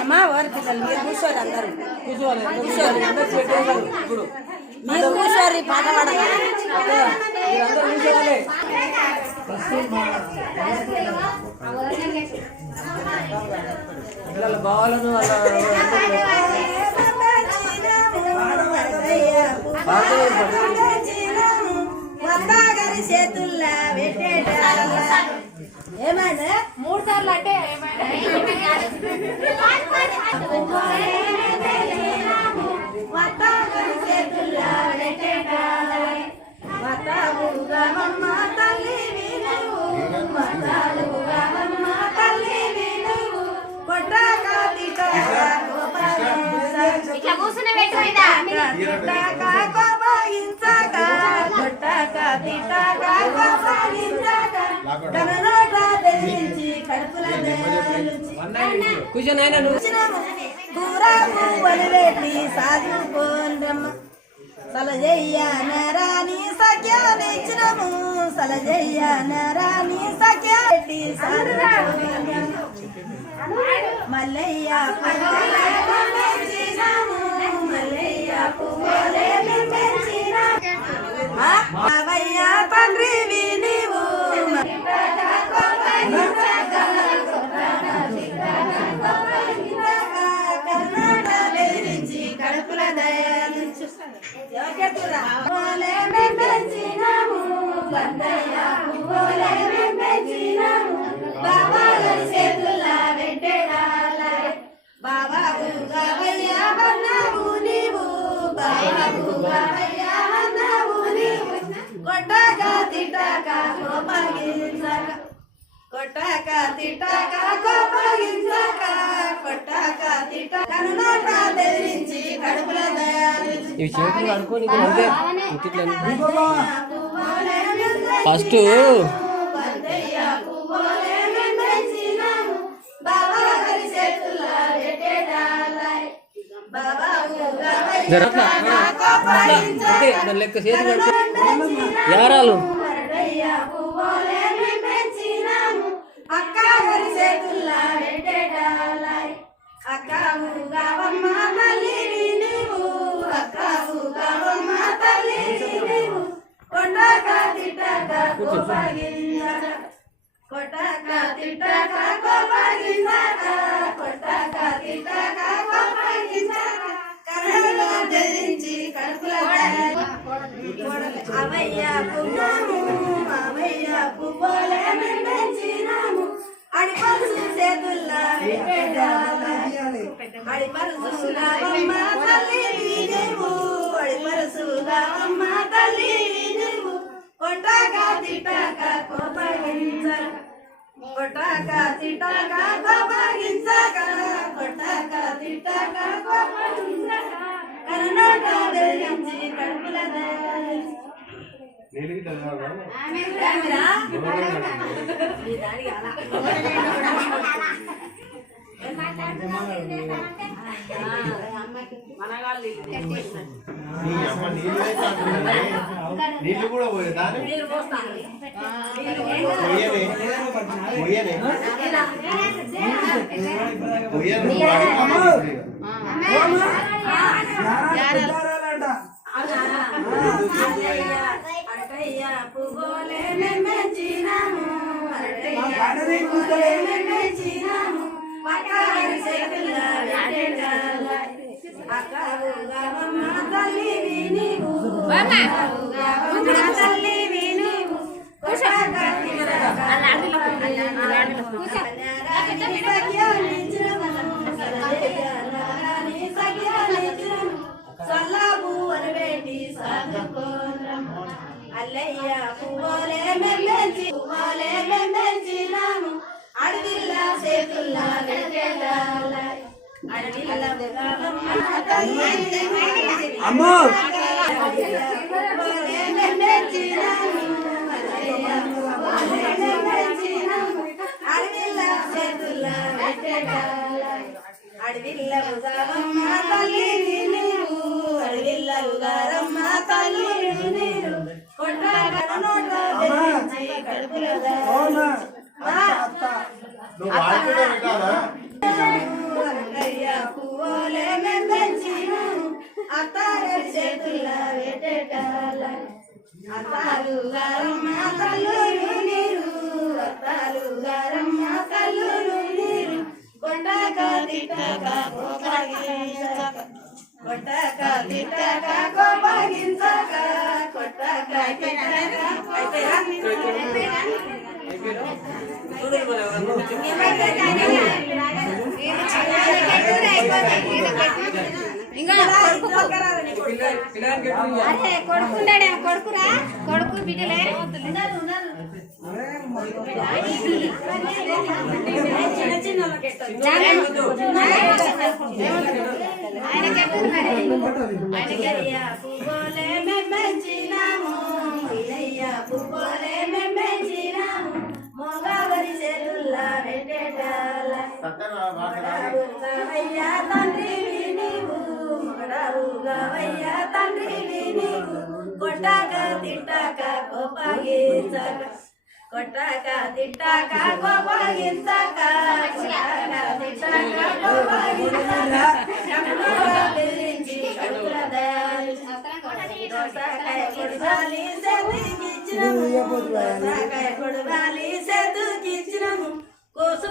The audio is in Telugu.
అమ్మా వారి పిల్లలు మీరు కూర్చోరు అందరూ ఇప్పుడు మీరు కూర్చోరు పాట పాడాలి పిల్లల బావాలను చేతుల్లా ఏమైనా 3 సార్లు అంటే ఇట్లా కూర్చుని పెట్టిందా సలజయ్య నరాని సఖ్యానిచ్చినము సలజయ్య నరాని సఖ్యాటి మల్లయ్య అవయ్య తండ్రి నీవు కడుపుల దయాలించు బాబా కొట్టక తిట్టక కోపగించక కొట్టక తిట్టక కోపగించక కొట్టక తిట్టక కనునోట బెదిరించి కడుపుల దయాలించు ఇవి చేతులు అనుకోని ఫస్ట్ లెక్క చేతులు యారాలు కొట్టక తిట్టక కోపగించక కొట్టక తిట్టక కోపగించక కరుణలో బెదిరించి కడుపుల అవయ్య పువ్వులే పెంచినాము అడిపరుసు చేతుల్లా అడిపరుసుగావమ్మ తల్లి నీవు అడిపరుసుగావమ్మ తల్లి నీవు కొట్టక తిట్టక కోపగించక కొట్టక తిట్టక కోపగించక కొట్టక తిట్టక కోపగించక కరుణోట బెదిరించి కడుపుల నీళ్ళు కూడా పోయేదా అల్లయ్య పువ్వులే మెంచినాము అడవిల్లా చేతుల్లా అమ్మో అడవిల్లమ్మ తల్లి నీరు అడవిల్లమ్మ తల్లి నీరు కడుపుల అత్తాలు గారమ్మ కల్లులు నీరు అత్తాలు గారమ్మ కల్లులు నీరు కొట్టక తిట్టక కోపగించక కొట్టక తిట్టక కోపగించక కొట్టక తిట్టక ఇంకా అరే కొడుకుంటాడే కొడుకురా కొడుకు బిడ్డలే చిన్న చిన్న పువ్వులే మెమ్మెంచినాము పువ్వులే మెమ్మెంచినాము మోగవరి చేతుల్లా పెట్టేటాల మగడావుగావయ్యా తండ్రివి నీవు మగడావుగావయ్యా తండ్రివి నీవు కొట్టాక తిట్టాక కోపగించక కొట్టాక తిట్టాక కోపగించక కొట్టాక తిట్టాక కోపగించక బెదిరించి కడుపుల దయాలు దోసకాయ కొడవాలి సేతుకిచ్చినము దోసకాయ కొడవాలి సేతుకిచ్చినము కోసు